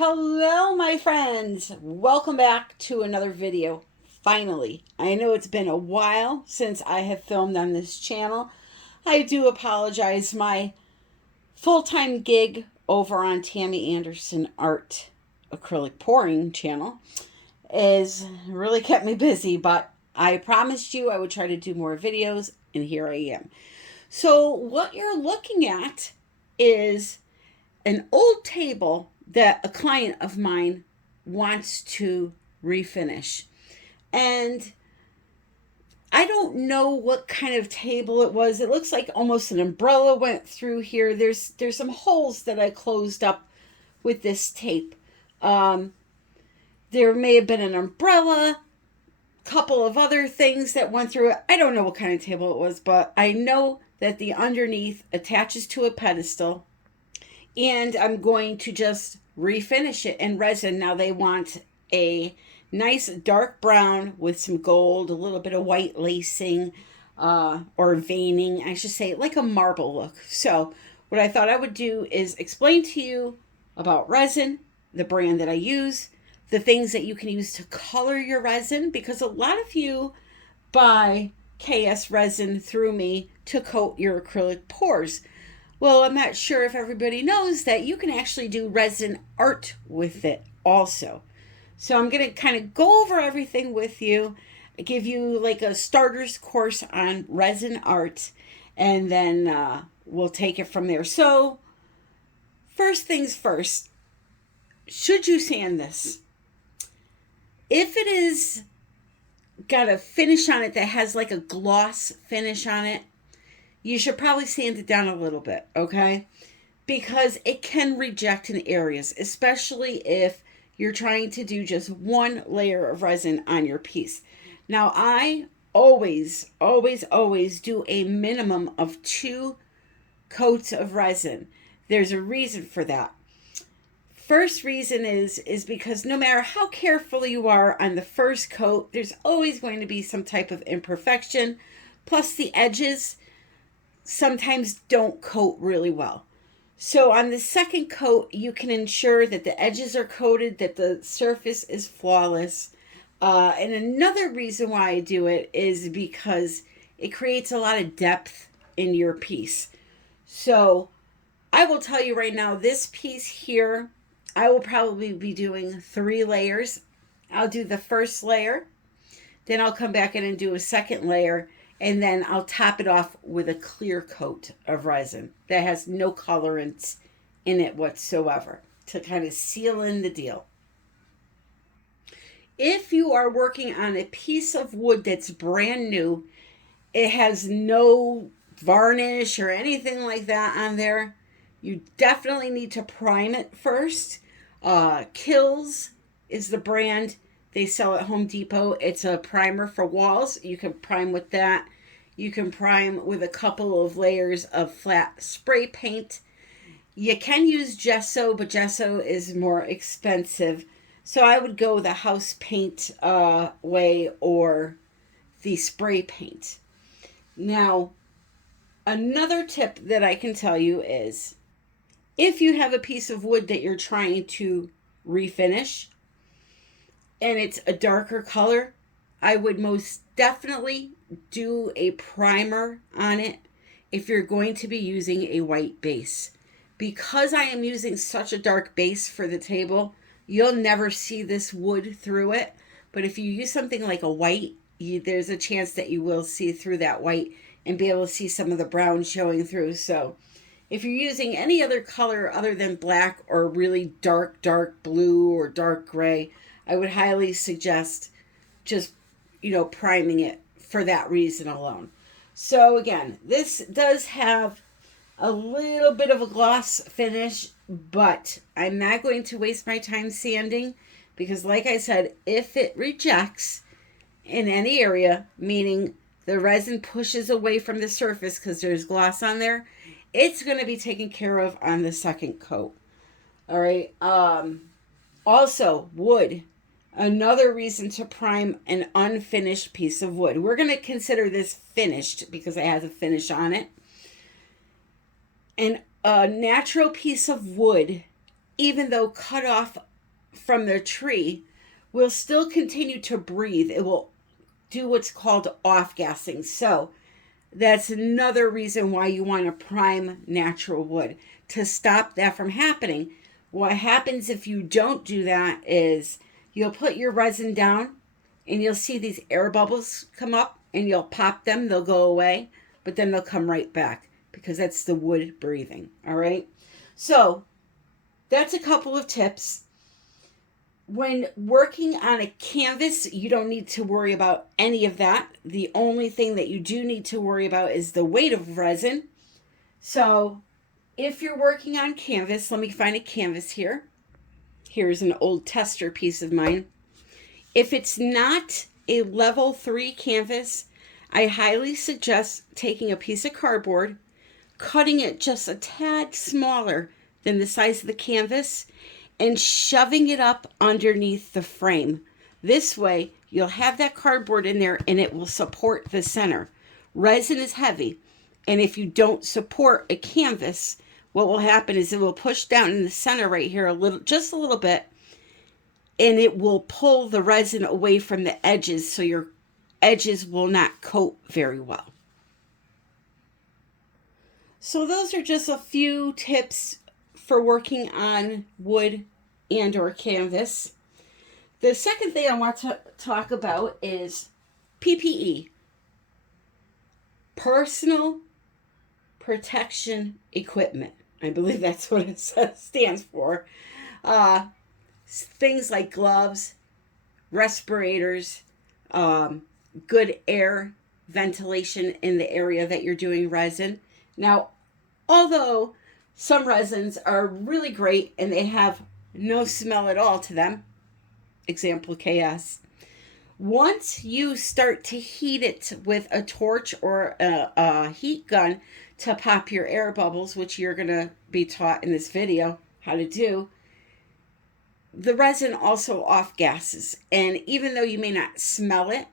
Hello, my friends. Welcome back to another video. Finally, I know it's been a while since I have filmed on this channel. I do apologize. My full-time gig over on Tammy Anderson Art acrylic pouring channel is really kept me busy, but I promised you I would try to do more videos, and here I am. So what you're looking at is an old table that a client of mine wants to refinish. And I don't know what kind of table it was. It looks like almost an umbrella went through here. There's some holes that I closed up with this tape. There may have been an umbrella, couple of other things that went through it. I don't know what kind of table it was, but I know that the underneath attaches to a pedestal. And I'm going to just refinish it in resin. Now they want a nice dark brown with some gold, a little bit of white lacing, or veining, I should say, like a marble look. So what I thought I would do is explain to you about resin, the brand that I use, the things that you can use to color your resin, because a lot of you buy KS resin through me to coat your acrylic pours. Well, I'm not sure if everybody knows that you can actually do resin art with it also. So I'm going to kind of go over everything with you, give you like a starter's course on resin art, and then we'll take it from there. So first things first, should you sand this? If it is got a finish on it that has like a gloss finish on it, you should probably sand it down a little bit, okay? Because it can reject in areas, especially if you're trying to do just one layer of resin on your piece. Now, I always do a minimum of 2 coats of resin. There's a reason for that. First reason is because no matter how careful you are on the first coat, there's always going to be some type of imperfection. Plus the edges sometimes don't coat really well. So on the second coat, you can ensure that the edges are coated, that the surface is flawless. And another reason why I do it is because it creates a lot of depth in your piece. So I will tell you right now, this piece here, I will probably be doing 3 layers. I'll do the first layer, then I'll come back in and do a second layer, and then I'll top it off with a clear coat of resin that has no colorants in it whatsoever to kind of seal in the deal. If you are working on a piece of wood that's brand new, it has no varnish or anything like that on there, you definitely need to prime it first. Kills is the brand. They sell at Home Depot. It's a primer for walls. You can prime with that. You can prime with a couple of layers of flat spray paint. You can use gesso, but gesso is more expensive. So I would go the house paint way or the spray paint. Now, another tip that I can tell you is if you have a piece of wood that you're trying to refinish, and it's a darker color, I would most definitely do a primer on it if you're going to be using a white base. Because I am using such a dark base for the table, you'll never see this wood through it. But if you use something like a white, there's a chance that you will see through that white and be able to see some of the brown showing through. So if you're using any other color other than black or really dark blue or dark gray, I would highly suggest just, priming it for that reason alone. So again, this does have a little bit of a gloss finish, but I'm not going to waste my time sanding because like I said, if it rejects in any area, meaning the resin pushes away from the surface because there's gloss on there, it's going to be taken care of on the second coat. All right. Also, wood. Another reason to prime an unfinished piece of wood. We're going to consider this finished because it has a finish on it. And a natural piece of wood, even though cut off from the tree will still continue to breathe. It will do what's called off-gassing. So that's another reason why you want to prime natural wood, to stop that from happening. What happens if you don't do that is you'll put your resin down and you'll see these air bubbles come up and you'll pop them. They'll go away, but then they'll come right back because that's the wood breathing. All right. So that's a couple of tips. When working on a canvas, you don't need to worry about any of that. The only thing that you do need to worry about is the weight of resin. So if you're working on canvas, let me find a canvas here. Here's an old tester piece of mine. If it's not a level 3 canvas, I highly suggest taking a piece of cardboard, cutting it just a tad smaller than the size of the canvas, and shoving it up underneath the frame. This way, you'll have that cardboard in there and it will support the center. Resin is heavy, and if you don't support a canvas, what will happen is it will push down in the center right here just a little bit, and it will pull the resin away from the edges, so your edges will not coat very well. So those are just a few tips for working on wood and or canvas. The second thing I want to talk about is PPE, personal protection equipment. I believe that's what it stands for. Things like gloves, respirators, good air ventilation in the area that you're doing resin. Now, although some resins are really great and they have no smell at all to them, example KS, once you start to heat it with a torch or a heat gun to pop your air bubbles, which you're going to be taught in this video how to do, the resin also off gases. And even though you may not smell it,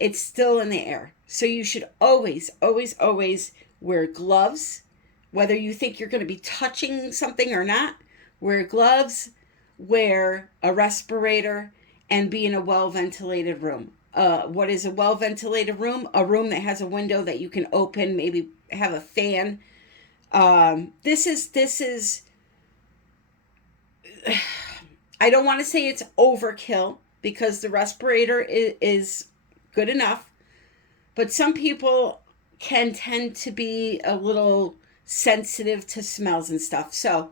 it's still in the air. So you should always, always, always wear gloves. Whether you think you're going to be touching something or not, wear gloves, wear a respirator, and be in a well-ventilated room. What is a well-ventilated room? A room that has a window that you can open, maybe have a fan. This is I don't want to say it's overkill, because the respirator is good enough, but some people can tend to be a little sensitive to smells and stuff. So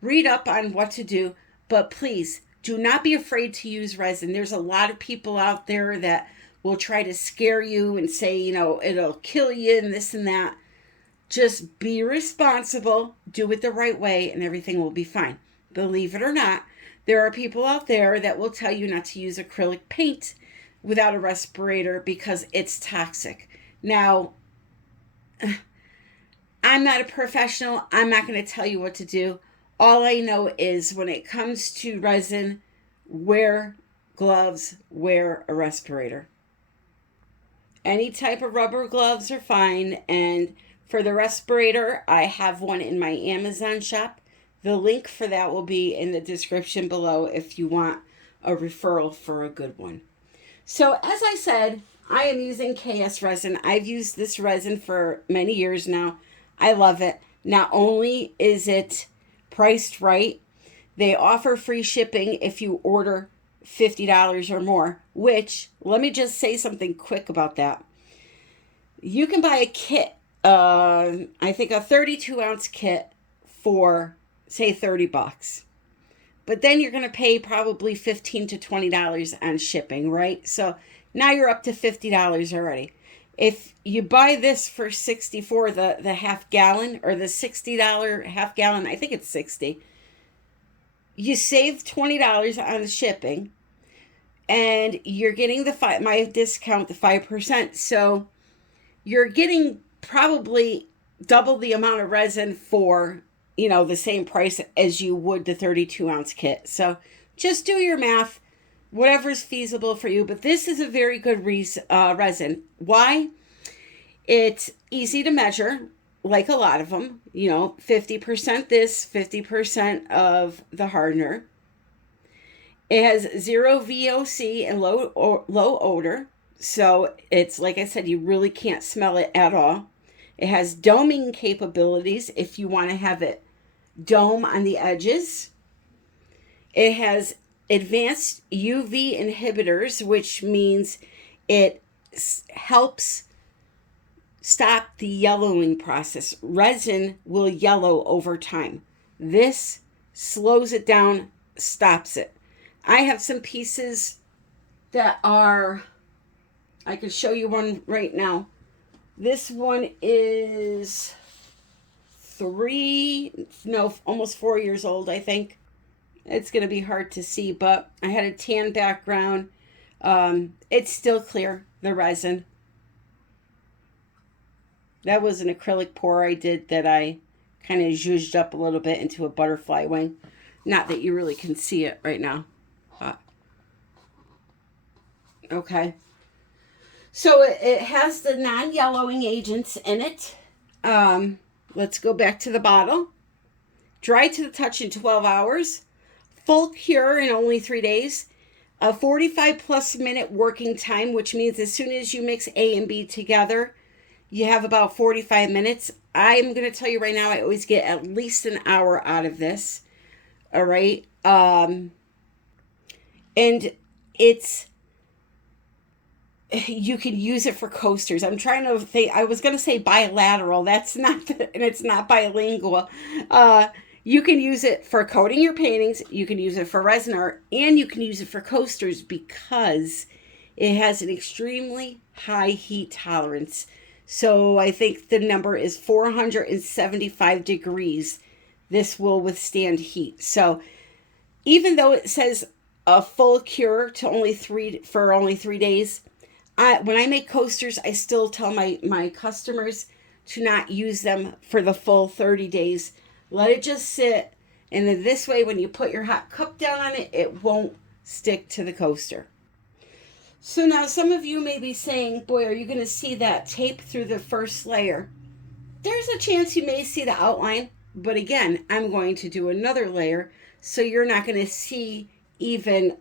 read up on what to do, but please do not be afraid to use resin. There's a lot of people out there that will try to scare you and say, you know, it'll kill you and this and that. Just be responsible, do it the right way, and everything will be fine. Believe it or not, there are people out there that will tell you not to use acrylic paint without a respirator because it's toxic. Now, I'm not a professional. I'm not going to tell you what to do. All I know is when it comes to resin, wear gloves, wear a respirator. Any type of rubber gloves are fine. And for the respirator, I have one in my Amazon shop. The link for that will be in the description below if you want a referral for a good one. So as I said, I am using KS resin. I've used this resin for many years now. I love it. Not only is it priced right, they offer free shipping if you order $50 or more, which, let me just say something quick about that. You can buy a kit, I think a 32-ounce kit for, say, $30. But then you're going to pay probably $15 to $20 on shipping, right? So now you're up to $50 already. If you buy this for $64, the half gallon, or the $60 half gallon, I think it's $60, you save $20 on the shipping, and you're getting my discount, the 5%. So you're getting probably double the amount of resin for, you know, the same price as you would the 32-ounce kit. So just do your math, whatever's feasible for you. But this is a very good resin. Why? It's easy to measure, like a lot of them. You know, 50% this, 50% of the hardener. It has zero VOC and low odor. So it's, like I said, you really can't smell it at all. It has doming capabilities if you want to have it dome on the edges. It has advanced UV inhibitors, which means it helps stop the yellowing process. Resin will yellow over time. This slows it down, stops it. I have some pieces that are, I can show you one right now. This one is almost 4 years old, I think. It's going to be hard to see, but I had a tan background. It's still clear, the resin. That was an acrylic pour I did that I kind of zhuzhed up a little bit into a butterfly wing. Not that you really can see it right now. Okay. So it has the non-yellowing agents in it. Let's go back to the bottle. Dry to the touch in 12 hours. Full cure in only 3 days. A 45+ minute working time, which means as soon as you mix A and B together, you have about 45 minutes. I'm going to tell you right now, I always get at least an hour out of this. All right. And you can use it for coasters. I'm trying to think, I was going to say bilateral. That's not, and it's not bilingual. You can use it for coating your paintings. You can use it for resin art, and you can use it for coasters because it has an extremely high heat tolerance. So I think the number is 475 degrees. This will withstand heat. So even though it says a full cure to only 3 days, when I make coasters, I still tell my customers to not use them for the full 30 days. Let it just sit. And then this way, when you put your hot cup down on it, it won't stick to the coaster. So now some of you may be saying, boy, are you going to see that tape through the first layer? There's a chance you may see the outline. But again, I'm going to do another layer. So you're not going to see even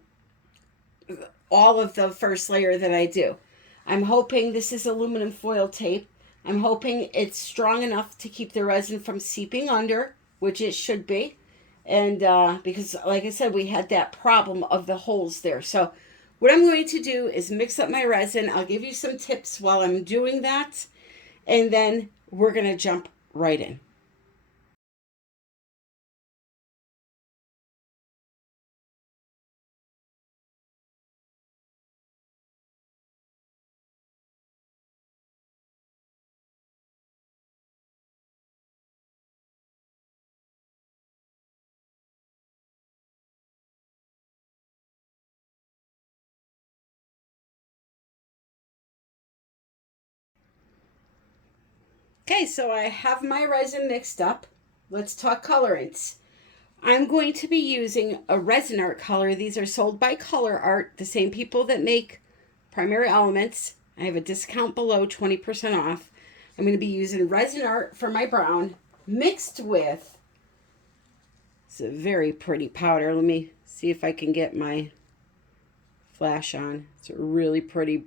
all of the first layer that I do. I'm hoping this is aluminum foil tape. I'm hoping it's strong enough to keep the resin from seeping under, which it should be. And because, like I said, we had that problem of the holes there. So what I'm going to do is mix up my resin. I'll give you some tips while I'm doing that. And then we're going to jump right in. Okay, so I have my resin mixed up. Let's talk colorants. I'm going to be using a Rezin Arte color. These are sold by Colourarte, the same people that make Primary Elements. I have a discount below, 20% off. I'm going to be using Rezin Arte for my brown, mixed with, it's a very pretty powder. Let me see if I can get my flash on. It's a really pretty,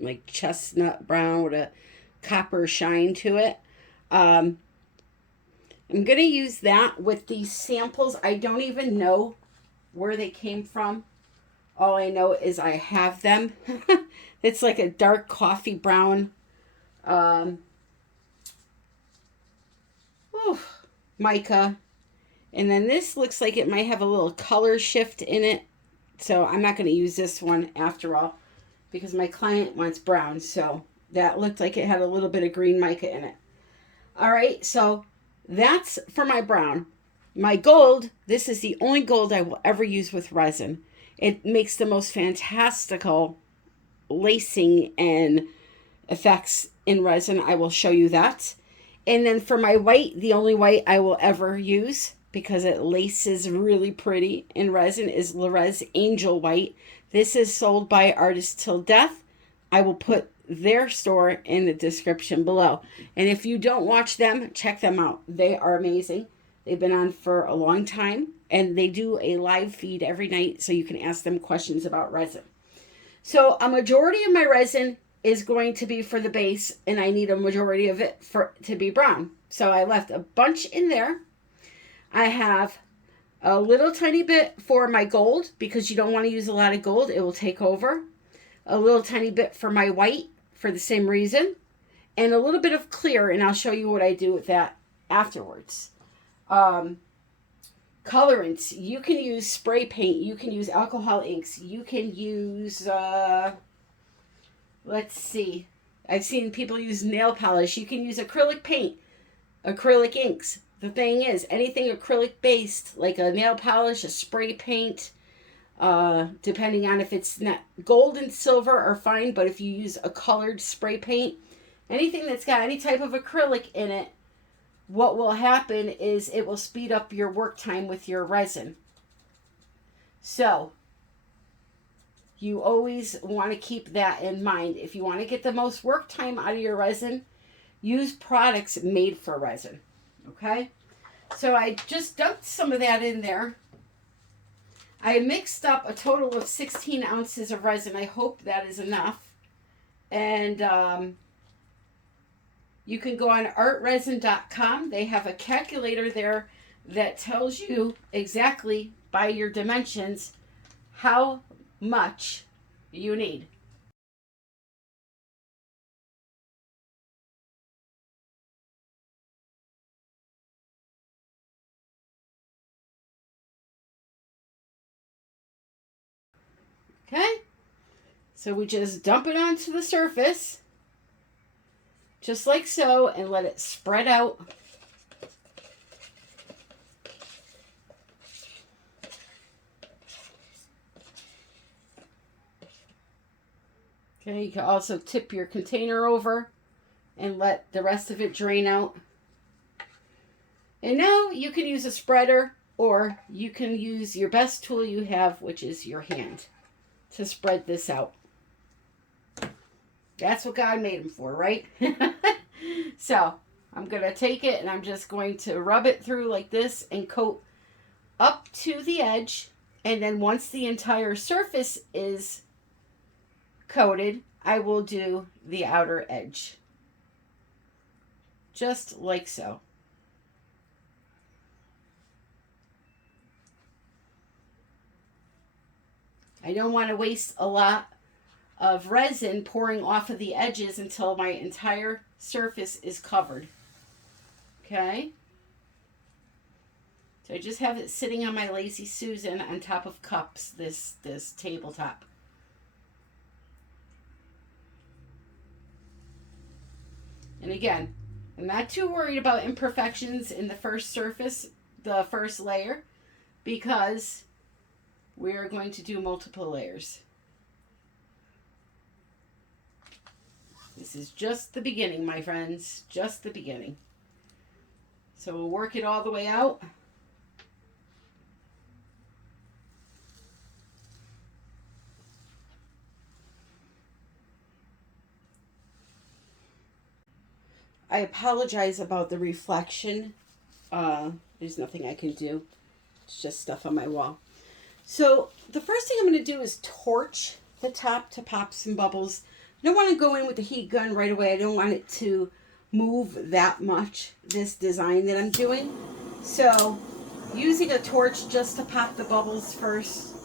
like chestnut brown with a copper shine to it. I'm going to use that with these samples. I don't even know where they came from. All I know is I have them. It's like a dark coffee brown mica. And then this looks like it might have a little color shift in it. So I'm not going to use this one after all because my client wants brown. So that looked like it had a little bit of green mica in it. All right, so that's for my brown. My gold, this is the only gold I will ever use with resin. It makes the most fantastical lacing and effects in resin. I will show you that. And then for my white, the only white I will ever use because it laces really pretty in resin is Lorez Angel White. This is sold by Artist Till Death. I will put their store in the description below. And if you don't watch them, check them out. They are amazing. They've been on for a long time. And they do a live feed every night so you can ask them questions about resin. So a majority of my resin is going to be for the base, and I need a majority of it to be brown. So I left a bunch in there. I have a little tiny bit for my gold because you don't want to use a lot of gold. It will take over. A little tiny bit for my white for the same reason. And a little bit of clear, and I'll show you what I do with that afterwards. Colorants. You can use spray paint. You can use alcohol inks. You can use, let's see. I've seen people use nail polish. You can use acrylic paint, acrylic inks. The thing is, anything acrylic based, like a nail polish, a spray paint, depending on if it's not gold and silver are fine, but if you use a colored spray paint, anything that's got any type of acrylic in it, what will happen is it will speed up your work time with your resin. So you always want to keep that in mind. If you want to get the most work time out of your resin, use products made for resin. Okay? So I just dumped some of that in there. I mixed up a total of 16 ounces of resin. I hope that is enough. And you can go on artresin.com. They have a calculator there that tells you exactly by your dimensions how much you need. Okay, so we just dump it onto the surface, just like so, and let it spread out. Okay, you can also tip your container over and let the rest of it drain out. And now you can use a spreader, or you can use your best tool you have, which is your hand, to spread this out. That's what God made them for, right? So I'm going to take it and I'm just going to rub it through like this and coat up to the edge. And then once the entire surface is coated, I will do the outer edge. Just like so. I don't want to waste a lot of resin pouring off of the edges until my entire surface is covered. Okay? So I just have it sitting on my Lazy Susan on top of cups, this tabletop. And again, I'm not too worried about imperfections in the first surface, the first layer, because we are going to do multiple layers. This is just the beginning, my friends, just the beginning. So we'll work it all the way out. I apologize about the reflection. There's nothing I can do. It's just stuff on my wall. So the first thing I'm going to do is torch the top to pop some bubbles. I don't want to go in with the heat gun right away. I don't want it to move that much, this design that I'm doing. So using a torch just to pop the bubbles first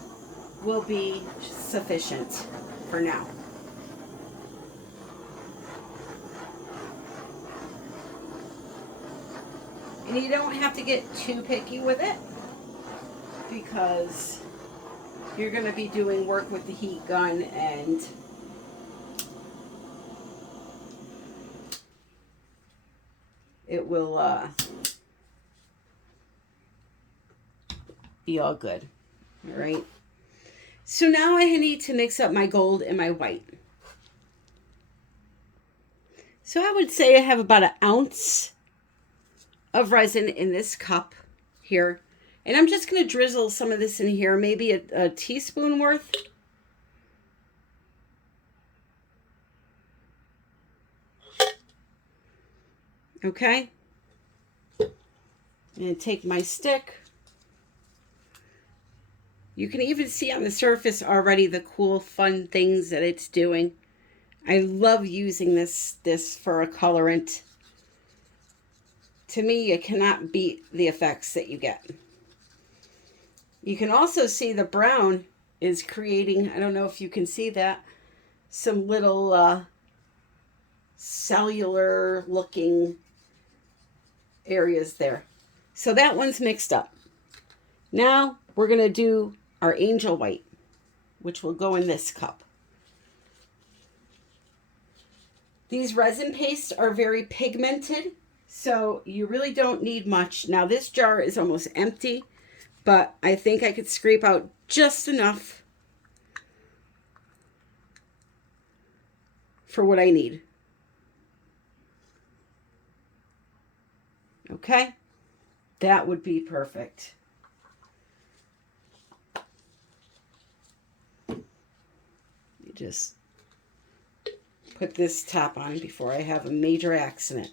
will be sufficient for now. And you don't have to get too picky with it, because you're going to be doing work with the heat gun, and it will be all good. All right. So now I need to mix up my gold and my white. So I would say I have about an ounce of resin in this cup here. And I'm just going to drizzle some of this in here, maybe a teaspoon worth. Okay. And take my stick You can even see on the surface already the cool, fun things that it's doing. I love using this for a colorant. To me, you cannot beat the effects that you get. You can also see the brown is creating, I don't know if you can see that, some little cellular looking areas there. So that one's mixed up. Now we're going to do our angel white, which will go in this cup. These resin pastes are very pigmented, so you really don't need much. Now this jar is almost empty, but I think I could scrape out just enough for what I need. Okay, that would be perfect. You just put this top on before I have a major accident.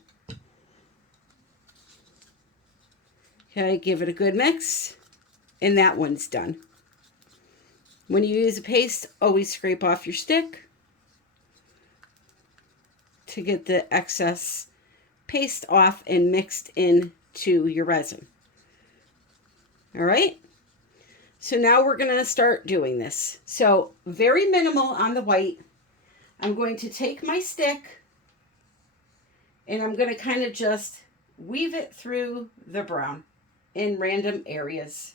Okay, give it a good mix, and that one's done. When you use a paste, always scrape off your stick to get the excess paste off and mixed into your resin. All right, so now we're going to start doing this. So very minimal on the white. I'm going to take my stick and I'm going to kind of just weave it through the brown in random areas.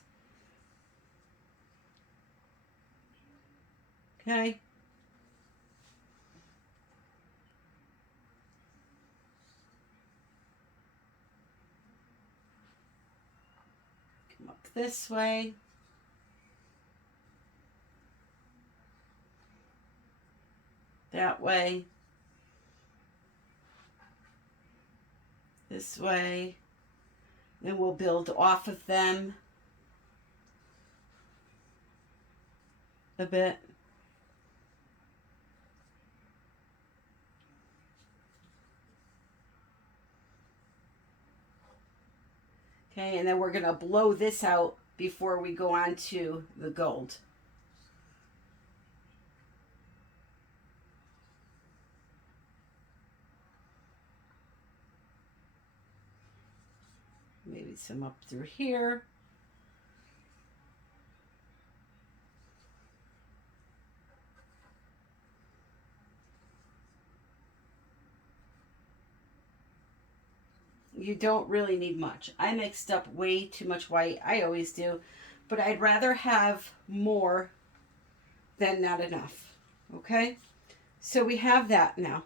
Okay. Come up this way. That way. This way. Then we'll build off of them a bit. Okay, and then we're going to blow this out before we go on to the gold. Maybe some up through here. You don't really need much. I mixed up way too much white. I always do. But I'd rather have more than not enough. Okay? So we have that now.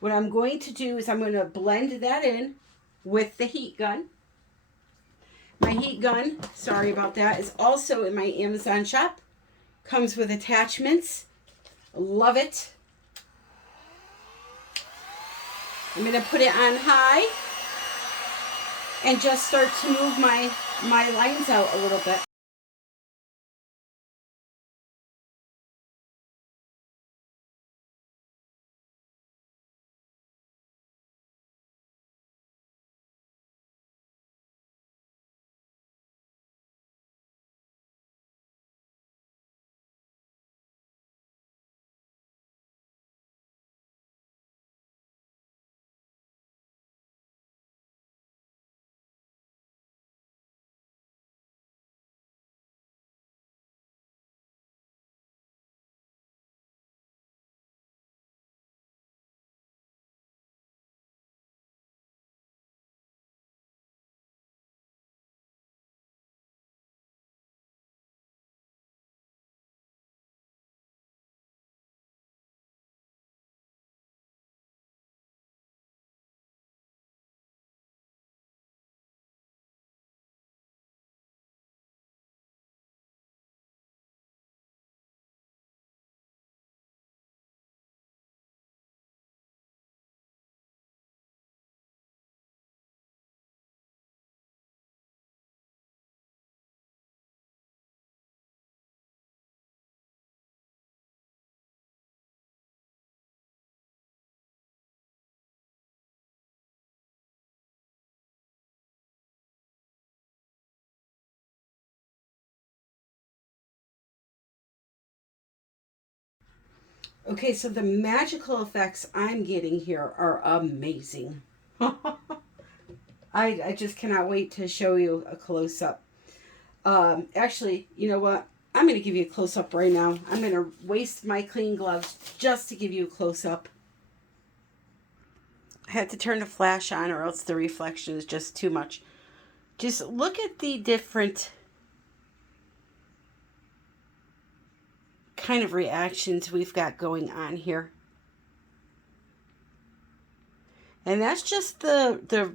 What I'm going to do is I'm going to blend that in with the heat gun. My heat gun, sorry about that, is also in my Amazon shop. Comes with attachments. Love it. I'm going to put it on high and just start to move my lines out a little bit. Okay, so the magical effects I'm getting here are amazing. I just cannot wait to show you a close-up. Actually, you know what? I'm going to give you a close-up right now. I'm going to waste my clean gloves just to give you a close-up. I had to turn the flash on or else the reflection is just too much. Just look at the different kind of reactions we've got going on here. And that's just the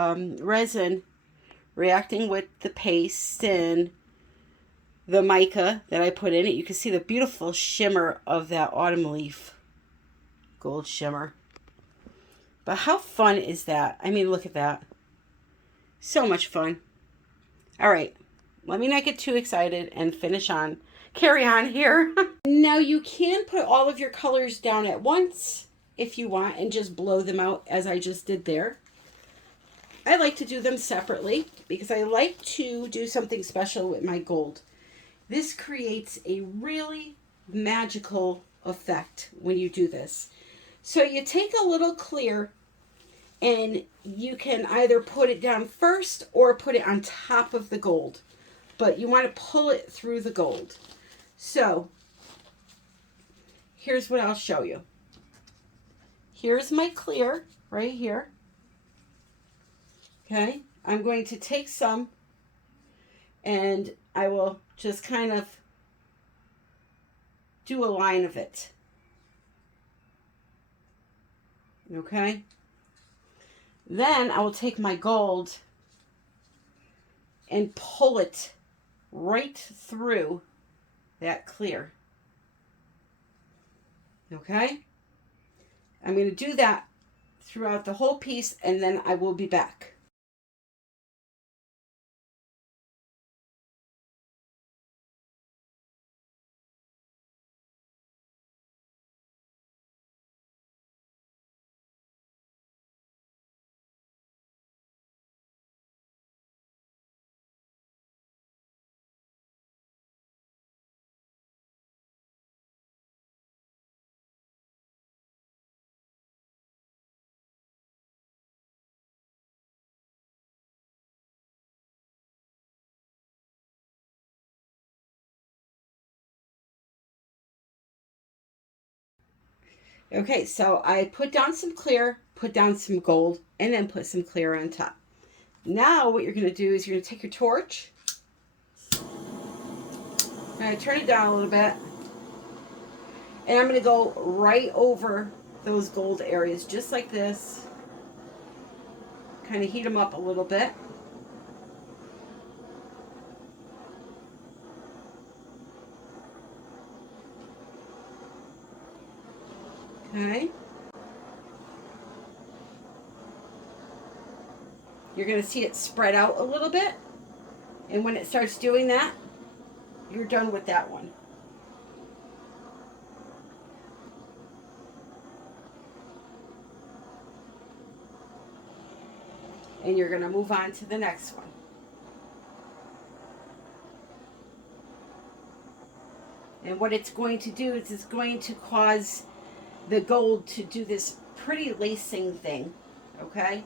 resin reacting with the paste and the mica that I put in it. You can see the beautiful shimmer of that autumn leaf gold shimmer. But how fun is that? I mean, look at that. So much fun. All right, let me not get too excited and carry on here. Now you can put all of your colors down at once if you want and just blow them out as I just did there. I like to do them separately because I like to do something special with my gold. This creates a really magical effect when you do this. So you take a little clear and you can either put it down first or put it on top of the gold. But you want to pull it through the gold. So here's what I'll show you. Here's my clear right here. Okay, I'm going to take some and I will just kind of do a line of it. Okay, then I will take my gold and pull it right through that clear. Okay, I'm going to do that throughout the whole piece and then I will be back. Okay, so I put down some clear, put down some gold, and then put some clear on top. Now what you're going to do is you're going to take your torch. I'm going to turn it down a little bit. And I'm going to go right over those gold areas, just like this. Kind of heat them up a little bit. Okay. You're going to see it spread out a little bit. And when it starts doing that, you're done with that one. And you're going to move on to the next one. And what it's going to do is it's going to cause the gold to do this pretty lacing thing. Okay?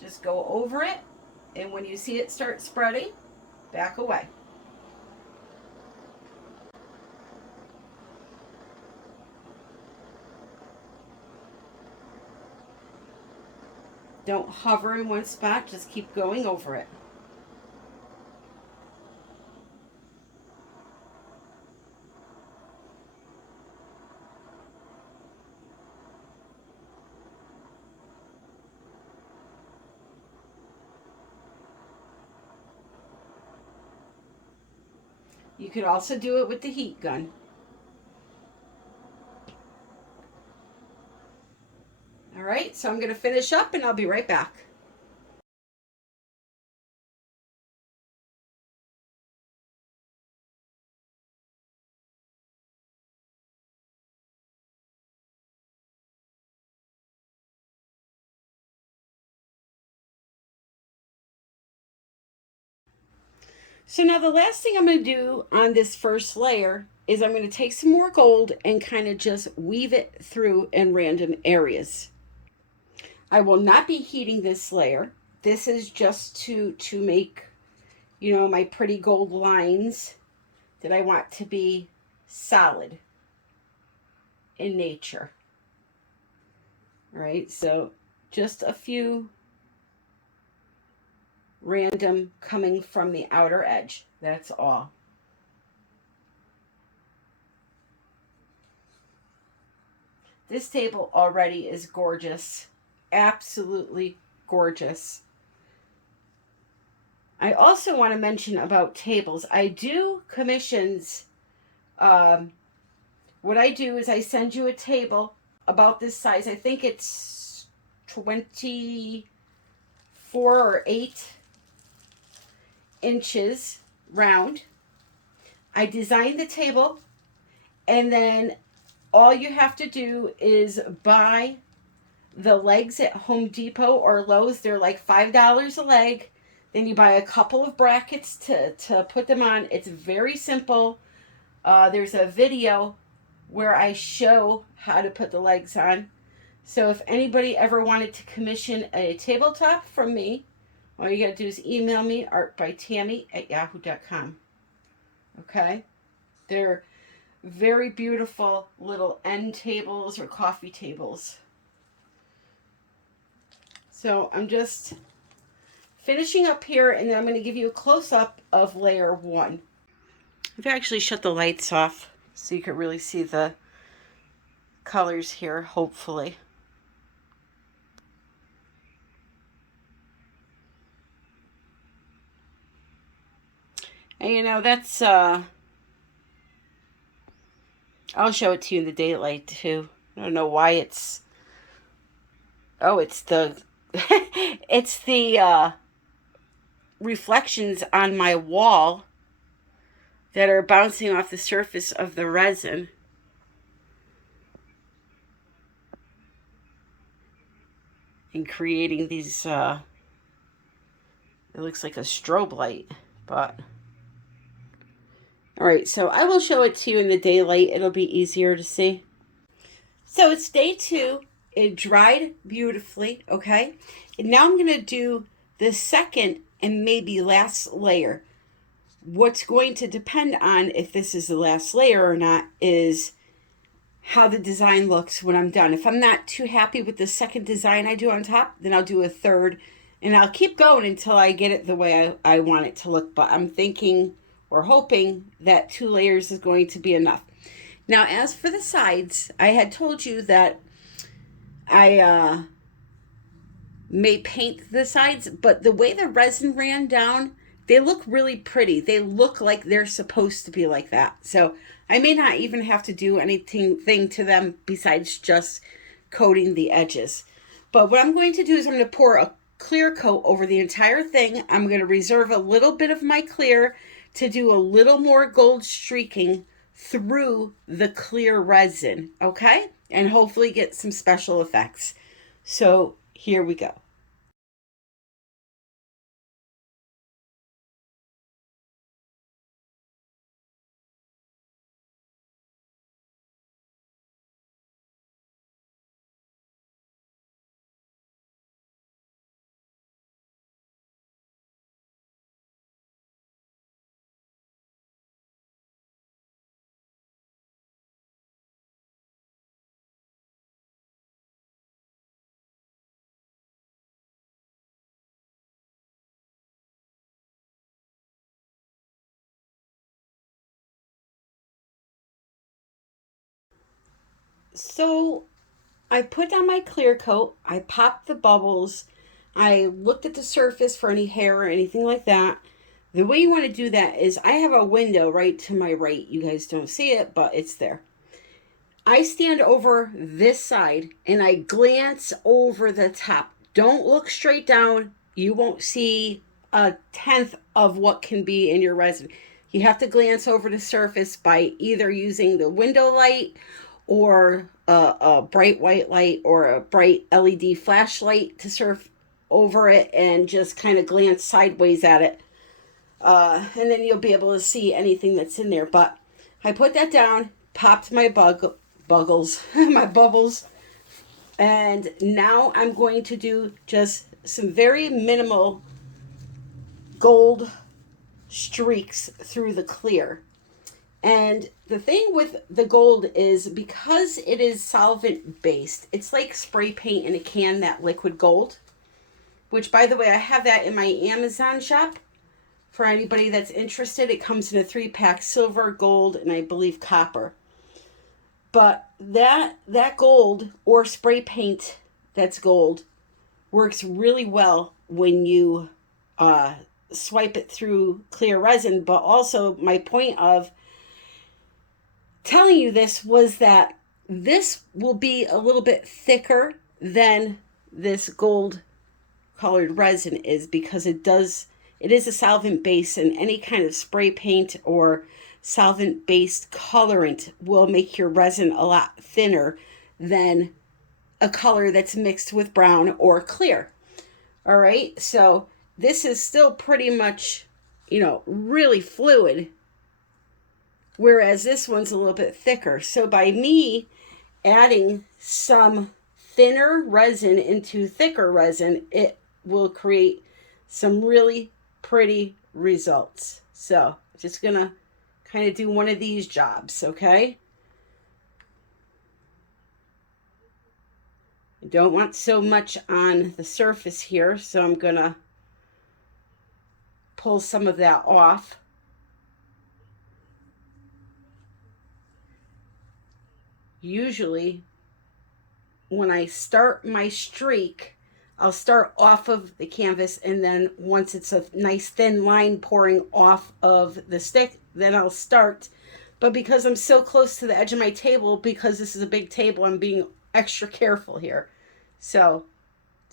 Just go over it, and when you see it start spreading, back away. Don't hover in one spot, just keep going over it. You could also do it with the heat gun. All right, so I'm going to finish up and I'll be right back. So now the last thing I'm going to do on this first layer is I'm going to take some more gold and kind of just weave it through in random areas. I will not be heating this layer. This is just to make, you know, my pretty gold lines that I want to be solid in nature. All right, so just a few random coming from the outer edge. That's all. This table already is gorgeous. Absolutely gorgeous. I also want to mention about tables. I do commissions. What I do is I send you a table about this size. I think it's 24 or 8 inches round. I design the table, and then all you have to do is buy the legs at Home Depot or Lowe's. They're like $5 a leg. Then you buy a couple of brackets to put them on. It's very simple. There's a video where I show how to put the legs on. So if anybody ever wanted to commission a tabletop from me, all you got to do is email me, ARTBYTAMMY@yahoo.com. Okay? They're very beautiful little end tables or coffee tables. So I'm just finishing up here, and then I'm going to give you a close-up of layer 1. I've actually shut the lights off so you can really see the colors here, hopefully. And you know, that's, I'll show it to you in the daylight too. I don't know why it's, oh, it's the, it's the reflections on my wall that are bouncing off the surface of the resin. And creating these, it looks like a strobe light, but... All right, so I will show it to you in the daylight. It'll be easier to see. So it's day 2. It dried beautifully, okay? And now I'm going to do the second and maybe last layer. What's going to depend on if this is the last layer or not is how the design looks when I'm done. If I'm not too happy with the second design I do on top, then I'll do a third. And I'll keep going until I get it the way I want it to look. But I'm thinking or hoping that 2 layers is going to be enough. Now, as for the sides, I had told you that I may paint the sides, but the way the resin ran down, they look really pretty. They look like they're supposed to be like that. So I may not even have to do anything to them besides just coating the edges. But what I'm going to do is I'm going to pour a clear coat over the entire thing. I'm going to reserve a little bit of my clear to do a little more gold streaking through the clear resin, okay? And hopefully get some special effects. So here we go. So I put down my clear coat, I popped the bubbles, I looked at the surface for any hair or anything like that. The way you want to do that is I have a window right to my right. You guys don't see it, but it's there. I stand over this side and I glance over the top. Don't look straight down. You won't see a tenth of what can be in your resin. You have to glance over the surface by either using the window light or a bright white light or a bright LED flashlight to surf over it and just kind of glance sideways at it. And then you'll be able to see anything that's in there. But I put that down, popped my buggles, my bubbles, and now I'm going to do just some very minimal gold streaks through the clear. And the thing with the gold is because it is solvent based, it's like spray paint in a can, that liquid gold, which by the way, I have that in my Amazon shop for anybody that's interested. It comes in a 3-pack, silver, gold, and I believe copper. But that gold or spray paint that's gold works really well when you swipe it through clear resin. But also my point of telling you this was that this will be a little bit thicker than this gold colored resin is, because it is a solvent base, and any kind of spray paint or solvent based colorant will make your resin a lot thinner than a color that's mixed with brown or clear. All right, so this is still pretty much, really fluid, whereas this one's a little bit thicker. So by me adding some thinner resin into thicker resin, it will create some really pretty results. So just gonna kind of do one of these jobs, okay? I don't want so much on the surface here, so I'm gonna pull some of that off. Usually when I start my streak, I'll start off of the canvas, and then once it's a nice thin line pouring off of the stick, then I'll start. But because I'm so close to the edge of my table, because this is a big table, I'm being extra careful here. So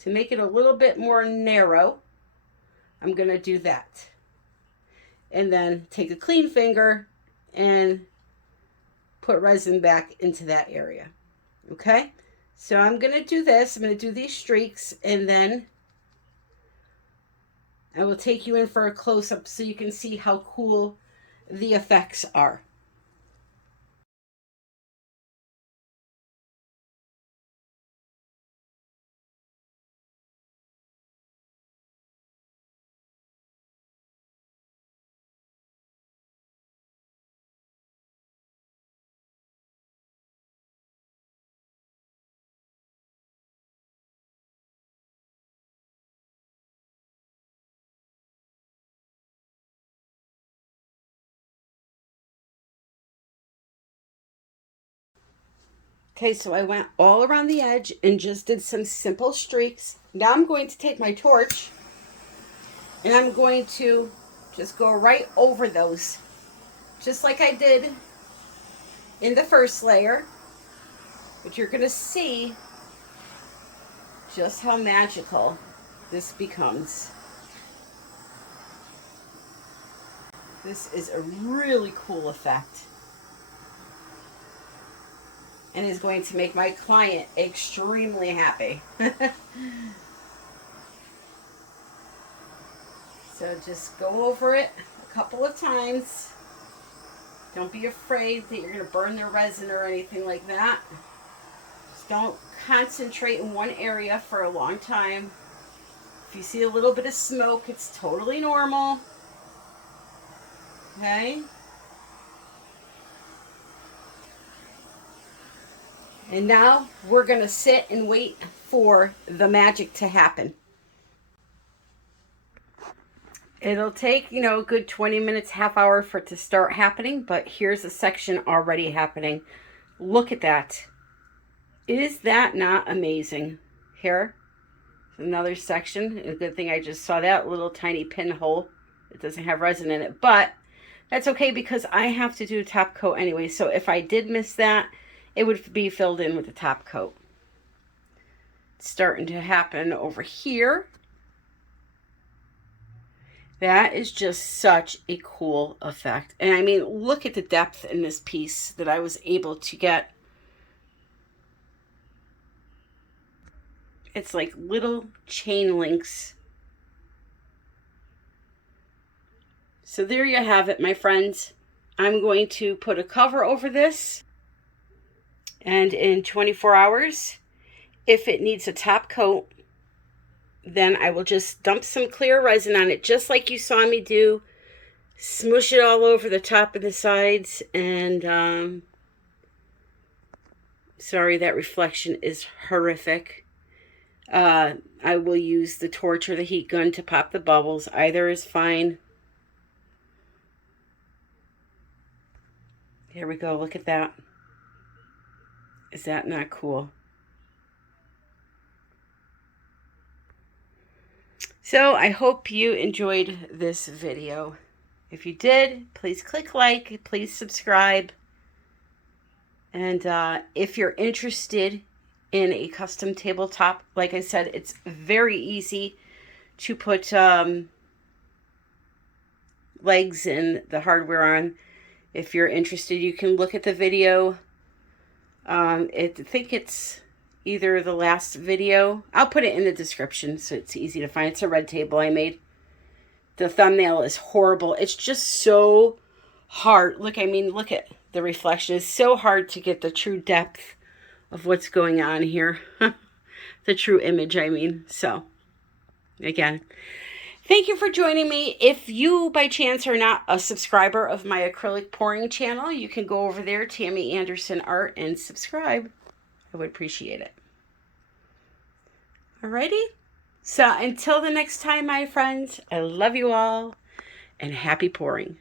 to make it a little bit more narrow, I'm going to do that. And then take a clean finger and put resin back into that area. Okay? So I'm going to do this. I'm going to do these streaks, and then I will take you in for a close-up so you can see how cool the effects are. Okay, so I went all around the edge and just did some simple streaks. Now I'm going to take my torch and I'm going to just go right over those, just like I did in the first layer. But you're going to see just how magical this becomes. This is a really cool effect, and is going to make my client extremely happy. So just go over it a couple of times. Don't be afraid that you're going to burn the resin or anything like that. Just don't concentrate in one area for a long time. If you see a little bit of smoke, it's totally normal. Okay? And now we're going to sit and wait for the magic to happen. It'll take, a good 20 minutes, half hour for it to start happening, but here's a section already happening. Look at that. Is that not amazing? Here, another section. A good thing I just saw that little tiny pinhole. It doesn't have resin in it, but that's okay because I have to do a top coat anyway. So if I did miss that, it would be filled in with the top coat. It's starting to happen over here. That is just such a cool effect. And I mean, look at the depth in this piece that I was able to get. It's like little chain links. So there you have it, my friends. I'm going to put a cover over this, and in 24 hours, if it needs a top coat, then I will just dump some clear resin on it, just like you saw me do. Smoosh it all over the top and the sides, and sorry, that reflection is horrific. I will use the torch or the heat gun to pop the bubbles. Either is fine. Here we go. Look at that. Is that not cool? So I hope you enjoyed this video. If you did, please click like, please subscribe. And if you're interested in a custom tabletop, like I said, it's very easy to put legs and the hardware on. If you're interested, you can look at the video. I think it's either the last video. I'll put it in the description so it's easy to find. It's a red table I made. The thumbnail is horrible. It's just so hard. Look, I mean, look at the reflection. It's so hard to get the true depth of what's going on here. The true image, I mean. So, again, thank you for joining me. If you, by chance, are not a subscriber of my acrylic pouring channel, you can go over there, Tammy Anderson Art, and subscribe. I would appreciate it. Alrighty? So until the next time, my friends, I love you all, and happy pouring.